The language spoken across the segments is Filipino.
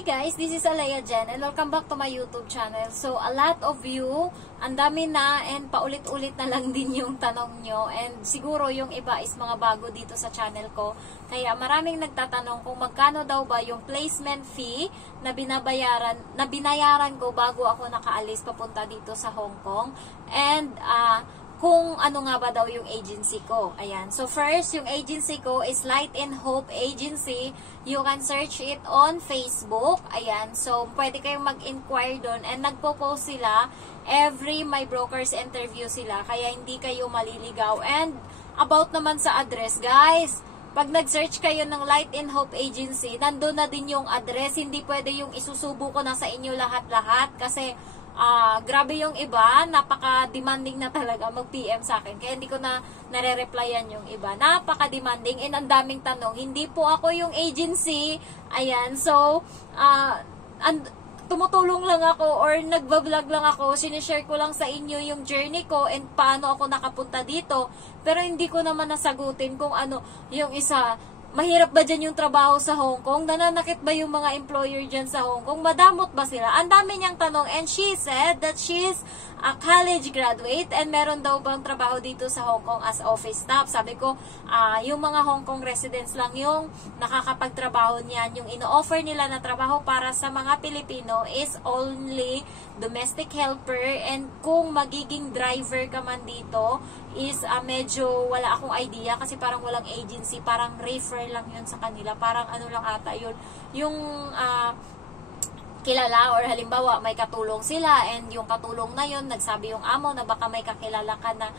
Hi guys, this is Alea Jen and welcome back to my YouTube channel. So, a lot of you, ang dami na and paulit-ulit na lang din yung tanong nyo. And siguro yung iba is mga bago dito sa channel ko. Kaya maraming nagtatanong kung magkano daw ba yung placement fee na binayaran ko bago ako nakaalis papunta dito sa Hong Kong. And, kung ano nga ba daw yung agency ko. Ayan. So, first, yung agency ko is Light and Hope Agency. You can search it on Facebook. Ayan. So, pwede kayong mag-inquire doon. And nagpo-post sila. Every My Brokers interview sila. Kaya hindi kayo maliligaw. And, about naman sa address, guys. Pag nag-search kayo ng Light and Hope Agency, nandun na din yung address. Hindi pwede yung isusubo ko na sa inyo lahat-lahat. Kasi, grabe yung iba, napaka-demanding na talaga mag-PM sa akin. Kaya hindi ko na nare-replyan yung iba. Napaka-demanding and ang daming tanong. Hindi po ako yung agency. Ayan, so, tumutulong lang ako or nagbablog lang ako. Sinishare ko lang sa inyo yung journey ko and paano ako nakapunta dito. Pero hindi ko naman nasagutin kung ano yung isa. Mahirap ba dyan yung trabaho sa Hong Kong? Nananakit ba yung mga employer dyan sa Hong Kong? Madamot ba sila? Ang dami niyang tanong. And she said that she's a college graduate and meron daw bang trabaho dito sa Hong Kong as office staff. Sabi ko, yung mga Hong Kong residents lang yung nakakapagtrabaho niyan. Yung ino-offer nila na trabaho para sa mga Pilipino is only domestic helper. And kung magiging driver ka man dito, is medyo wala akong idea kasi parang walang agency, parang refer lang yun sa kanila, parang ano lang ata yun, yung kilala or halimbawa may katulong sila and yung katulong na yun, nagsabi yung amo na baka may kakilala ka na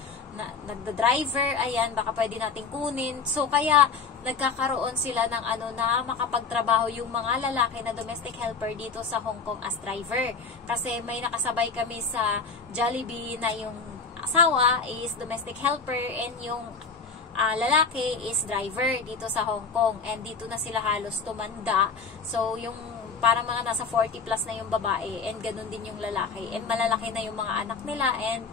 nagda-driver, ayan, baka pwede nating kunin. So, kaya nagkakaroon sila ng ano na makapagtrabaho yung mga lalaki na domestic helper dito sa Hong Kong as driver. Kasi may nakasabay kami sa Jollibee na yung asawa is domestic helper and yung lalaki is driver dito sa Hong Kong. And dito na sila halos tumanda. So, yung parang mga nasa 40 plus na yung babae and ganun din yung lalaki. And malalaki na yung mga anak nila and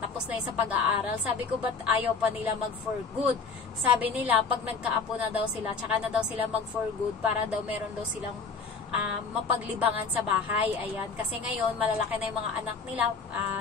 tapos na yung sa pag-aaral. Sabi ko, ba't ayaw pa nila mag for good? Sabi nila, pag nagkaapo na daw sila, tsaka na daw sila mag for good para daw meron daw silang mapaglibangan sa bahay. Ayan. Kasi ngayon, malalaki na yung mga anak nila,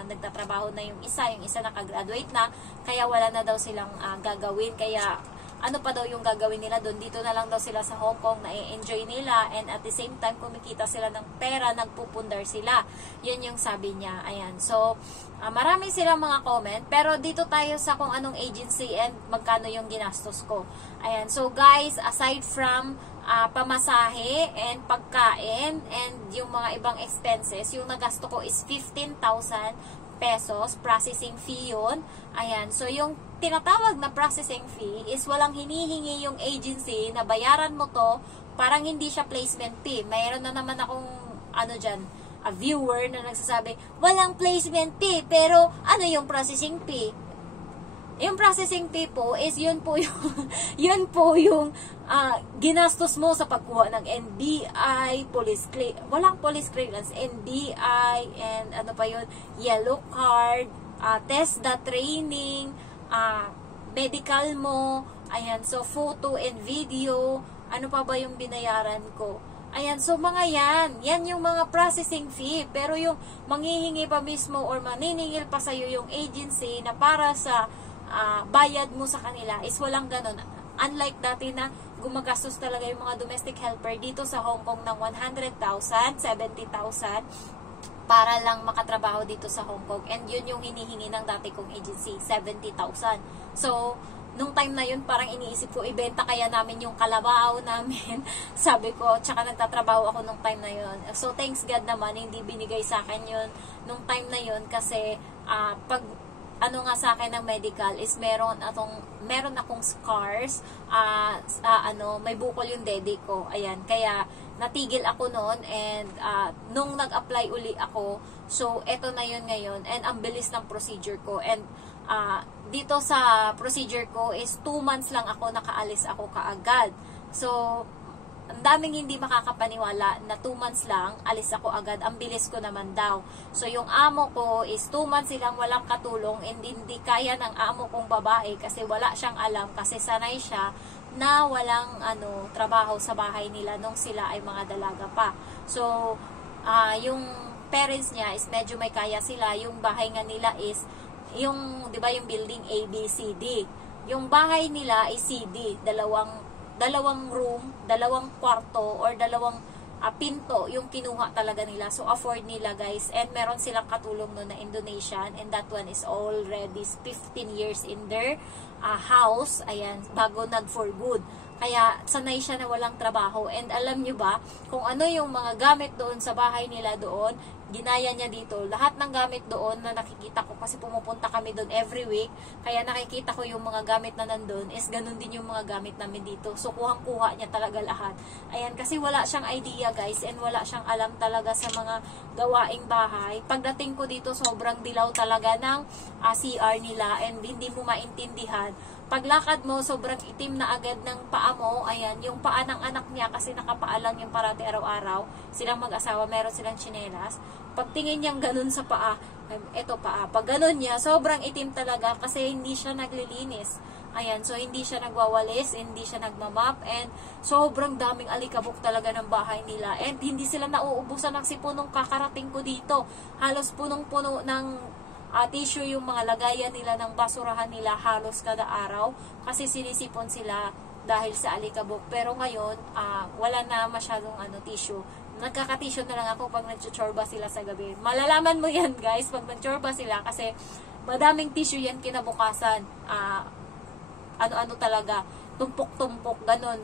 nagtatrabaho na yung isa nakagraduate na, kaya wala na daw silang gagawin. Kaya, ano pa daw yung gagawin nila doon? Dito na lang daw sila sa Hong Kong, na-enjoy nila, and at the same time, kumikita sila ng pera, nagpupundar sila. Yun yung sabi niya. Ayan. So, marami silang mga comment, pero dito tayo sa kung anong agency and magkano yung ginastos ko. Ayan. So, guys, aside from pamasahe and pagkain and yung mga ibang expenses, yung nagasto ko is 15,000 pesos, processing fee yun. Ayan, so yung tinatawag na processing fee is walang hinihingi yung agency na bayaran mo to, parang hindi siya placement fee. Mayroon na naman akong a viewer na nagsasabi, walang placement fee, pero ano yung processing fee? Yung processing fee po is yun po yung ginastos mo sa pagkuha ng NBI, walang police clearance, NBI, and ano pa yun, yellow card, TESDA training, medical mo, ayan, so photo and video, ano pa ba yung binayaran ko? Ayan, so mga yan yung mga processing fee, pero yung manghihingi pa mismo or maniningil pa sa'yo yung agency na para sa bayad mo sa kanila is walang ganun. Unlike dati na gumagastos talaga yung mga domestic helper dito sa Hong Kong ng 100,000, 70,000 para lang makatrabaho dito sa Hong Kong. And yun yung hinihingi ng dati kong agency, 70,000. So, nung time na yun, parang iniisip ko, ibenta kaya namin yung kalabaw namin. Sabi ko, tsaka nagtatrabaho ako nung time na yun. So, thanks God naman, hindi binigay sa akin yun nung time na yun kasi pag ano nga sa akin ng medical is meron akong scars, may bukol yung dede ko. Ayan, kaya natigil ako noon and nung nag-apply uli ako, so eto na yun ngayon and ang bilis ng procedure ko. And dito sa procedure ko is 2 months lang ako nakaalis ako kaagad. So, ang daming hindi makakapaniwala na 2 months lang, alis ako agad. Ang bilis ko naman daw. So, yung amo ko is 2 months silang walang katulong and hindi kaya ng amo kong babae kasi wala siyang alam kasi sanay siya na walang trabaho sa bahay nila nung sila ay mga dalaga pa. So, yung parents niya is medyo may kaya sila. Yung bahay nga nila is yung, 'di ba, yung building A, B, C, D. Yung bahay nila ay C, D, dalawang room, dalawang kwarto or dalawang pinto yung kinuha talaga nila. So, afford nila, guys. And meron silang katulong no na Indonesian, and that one is already 15 years in their house. Ayan, bago nag for good. Kaya, sanay siya na walang trabaho. And alam nyo ba, kung ano yung mga gamit doon sa bahay nila doon, ginaya niya dito. Lahat ng gamit doon na nakikita ko, kasi pumupunta kami doon every week, kaya nakikita ko yung mga gamit na nandun, is ganun din yung mga gamit namin dito. So, kuhang-kuha niya talaga lahat. Ayan, kasi wala siyang idea, guys, and wala siyang alam talaga sa mga gawaing bahay. Pagdating ko dito, sobrang dilaw talaga ng CR nila, and hindi mo maintindihan. Paglakad mo, sobrang itim na agad ng paa mo. Ayan, yung paa ng anak niya, kasi nakapaa lang yung parati araw-araw. Silang mag-asawa, meron silang tsinelas. Pagtingin niyang ganun sa paa, eto paa. Pag ganun niya, sobrang itim talaga kasi hindi siya naglilinis. Ayan, so hindi siya nagwawalis, hindi siya nagmamap, and sobrang daming alikabok talaga ng bahay nila. And hindi sila nauubusan ng sipon nung kakarating ko dito. Halos punong-puno ng tissue yung mga lagayan nila ng basurahan nila halos kada araw kasi sinisipon sila dahil sa alikabok. Pero ngayon, wala na masyadong tissue. Nagkaka-tissue na lang ako pag nagchuchorba sila sa gabi. Malalaman mo yan, guys, pag nagchorba sila kasi madaming tissue yan kinabukasan. Ano-ano talaga, tumpok-tumpok, ganun,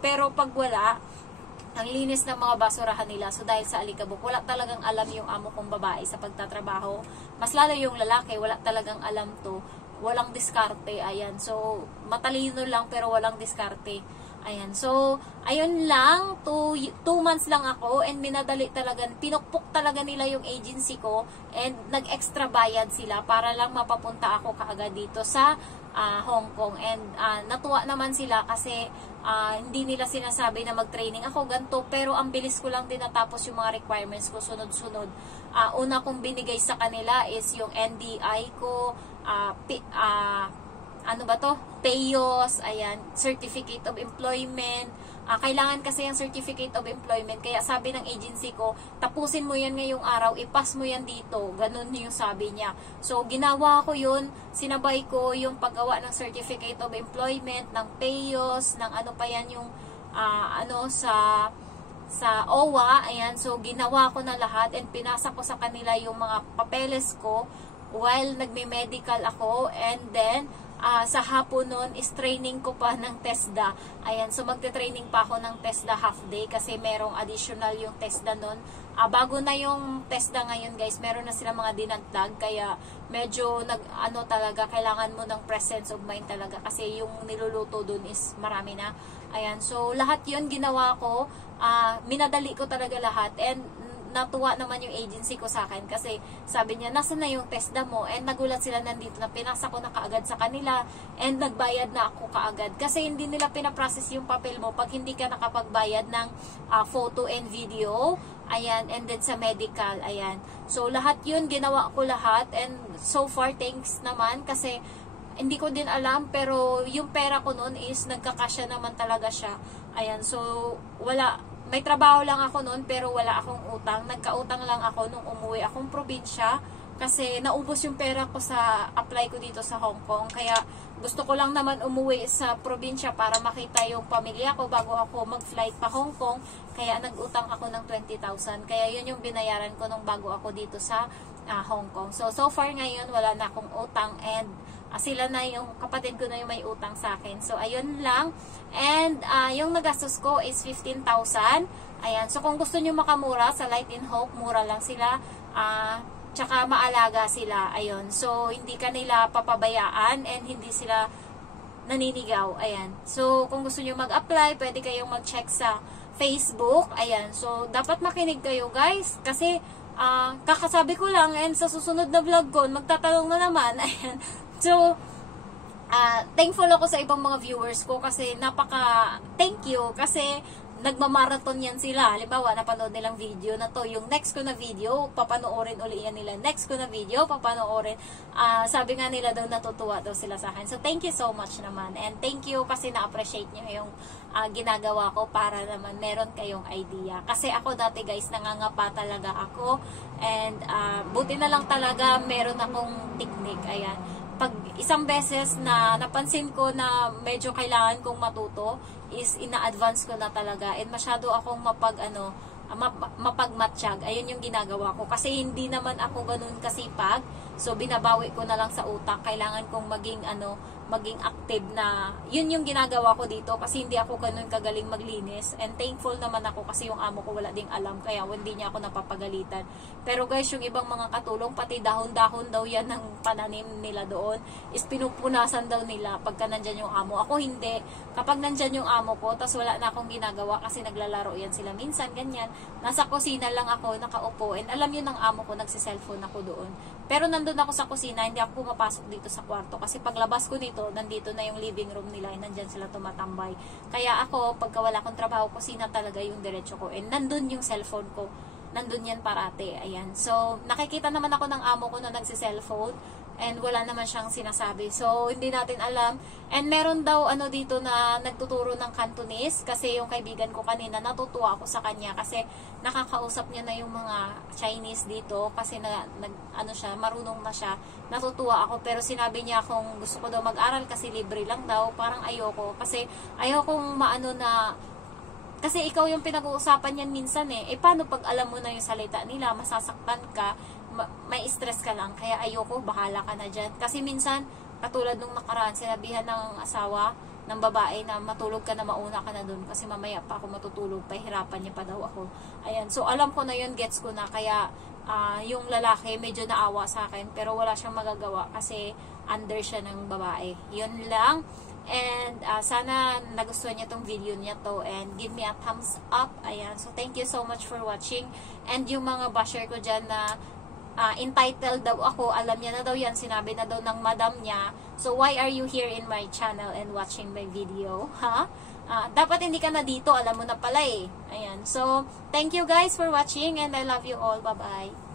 Pero pag wala, ang linis ng mga basurahan nila. So, dahil sa alikabok, wala talagang alam yung amo kong babae sa pagtatrabaho. Mas lalo yung lalaki, wala talagang alam to. Walang diskarte. Ayan. So, matalino lang pero walang diskarte. Ayan. So, ayun lang. 2 months lang ako and minadali talaga. Pinukpok talaga nila yung agency ko and nag-extra bayad sila para lang mapapunta ako kaagad dito sa Hong Kong. And natuwa naman sila kasi hindi nila sinasabi na mag-training ako ganito, pero ang bilis ko lang din natapos yung mga requirements ko sunod-sunod. Una kong binigay sa kanila is yung NDI ko, PAYOS, ayan, Certificate of Employment. Kailangan kasi yung Certificate of Employment, kaya sabi ng agency ko, tapusin mo yan ngayong araw, ipas mo yan dito, ganun yung sabi niya. So, ginawa ko yun, sinabay ko yung paggawa ng Certificate of Employment, ng PAYOS, ng ano pa yan yung, sa OWA, ayan, so ginawa ko na lahat and pinasa ko sa kanila yung mga papeles ko while nagme-medical ako, and then, sa hapon nun is training ko pa ng TESDA. Ayan, so magte-training pa ako ng TESDA half day kasi merong additional yung TESDA nun. Bago na yung TESDA ngayon, guys, meron na sila mga dinagdag, kaya medyo talaga kailangan mo ng presence of mind talaga kasi yung niluluto dun is marami na. Ayan, so lahat yun ginawa ko, minadali ko talaga lahat, and natuwa naman yung agency ko sa akin kasi sabi niya, nasa na yung TESDA mo? And nagulat sila nandito na pinasa ko na kaagad sa kanila and nagbayad na ako kaagad kasi hindi nila pinaprocess yung papel mo pag hindi ka nakapagbayad ng photo and video. Ayan, and then sa medical, ayan. So, lahat yun, ginawa ko lahat, and so far, thanks naman kasi hindi ko din alam, pero yung pera ko noon is nagkakasya naman talaga siya. Ayan, so, may trabaho lang ako noon pero wala akong utang. Nagkautang lang ako nung umuwi akong probinsya kasi naubos yung pera ko sa apply ko dito sa Hong Kong. Kaya gusto ko lang naman umuwi sa probinsya para makita yung pamilya ko bago ako mag-flight pa Hong Kong. Kaya nag-utang ako ng 20,000. Kaya yun yung binayaran ko nung bago ako dito sa Hong Kong. So far ngayon wala na akong utang, and sila na yung kapatid ko na yung may utang sa akin. So, ayun lang. And, yung nagastos ko is 15,000. Ayan. So, kung gusto nyo makamura sa Light in Hope, mura lang sila. Tsaka maalaga sila. Ayun. So, hindi ka nila papabayaan and hindi sila naninigaw. Ayan. So, kung gusto nyo mag-apply, pwede kayong mag-check sa Facebook. Ayan. So, dapat makinig kayo, guys. Kasi, kakasabi ko lang, and sa susunod na vlog ko, magtatanong na naman. Ayan. So, thankful ako sa ibang mga viewers ko kasi thank you kasi nagmamarathon yan sila. Halimbawa, napanood nilang video na to. Yung next ko na video, papanoorin uli yan nila. Next ko na video, papanoorin. Sabi nga nila daw, natutuwa daw sila sa akin. So, thank you so much naman. And thank you kasi na-appreciate nyo yung ginagawa ko para naman meron kayong idea. Kasi ako dati guys, nangangapa talaga ako. And buti na lang talaga meron akong technique. Ayan. Pag isang beses na napansin ko na medyo kailangan kong matuto, is ina-advance ko na talaga. And masyado akong mapagmatsyag. Ayun yung ginagawa ko. Kasi hindi naman ako ganun kasipag. So, binabawi ko na lang sa utak. Kailangan kong maging active na, yun yung ginagawa ko dito kasi hindi ako ganun kagaling maglinis, and thankful naman ako kasi yung amo ko wala ding alam, kaya hindi niya ako napapagalitan. Pero guys, yung ibang mga katulong, pati dahon-dahon daw yan ng pananim nila doon, is pinupunasan daw nila pagka nandyan yung amo. Ako hindi. Kapag nandyan yung amo ko, tas wala na akong ginagawa kasi naglalaro yan sila minsan, ganyan, nasa kusina lang ako, nakaupo, and alam yun ng amo ko, nagsiselfone ako doon. Pero nandun ako sa kusina, hindi ako pumapasok dito sa kwarto kasi paglabas ko nito, nandito na yung living room nila, nandyan sila tumatambay. Kaya ako, pagka wala akong trabaho, kusina talaga yung diretso ko. And nandun yung cellphone ko. Nandun yan parate. Ayan. So, nakikita naman ako ng amo ko na nagsi-cellphone. And wala naman siyang sinasabi. So, hindi natin alam. And meron daw dito na nagtuturo ng Cantonese. Kasi yung kaibigan ko kanina, natutuwa ako sa kanya. Kasi nakakausap niya na yung mga Chinese dito. Kasi siya, marunong na siya. Natutuwa ako. Pero sinabi niya kung gusto ko daw mag-aral kasi libre lang daw. Parang ayoko. Kasi ayokong kasi ikaw yung pinag-uusapan yan minsan eh. Paano pag alam mo na yung salita nila, masasaktan ka, may stress ka lang, kaya ayoko, bahala ka na dyan. Kasi minsan, katulad nung nakaraan, sinabihan ng asawa ng babae na matulog ka na, mauna ka na dun kasi mamaya pa ako matutulog, pahirapan niya pa daw ako. Ayan, so alam ko na yun, gets ko na, kaya yung lalaki medyo naawa sa akin, pero wala siyang magagawa kasi under siya ng babae. Yun lang. And sana nagustuhan niyo tong video niya to, and give me a thumbs up. Ayan, so thank you so much for watching. And yung mga basher ko dyan na entitled daw ako, alam niya na daw yan, sinabi na daw ng madam niya, so why are you here in my channel and watching my video, ha? Dapat hindi ka na dito, alam mo na pala eh. Ayan, so thank you guys for watching, and I love you all. Bye bye.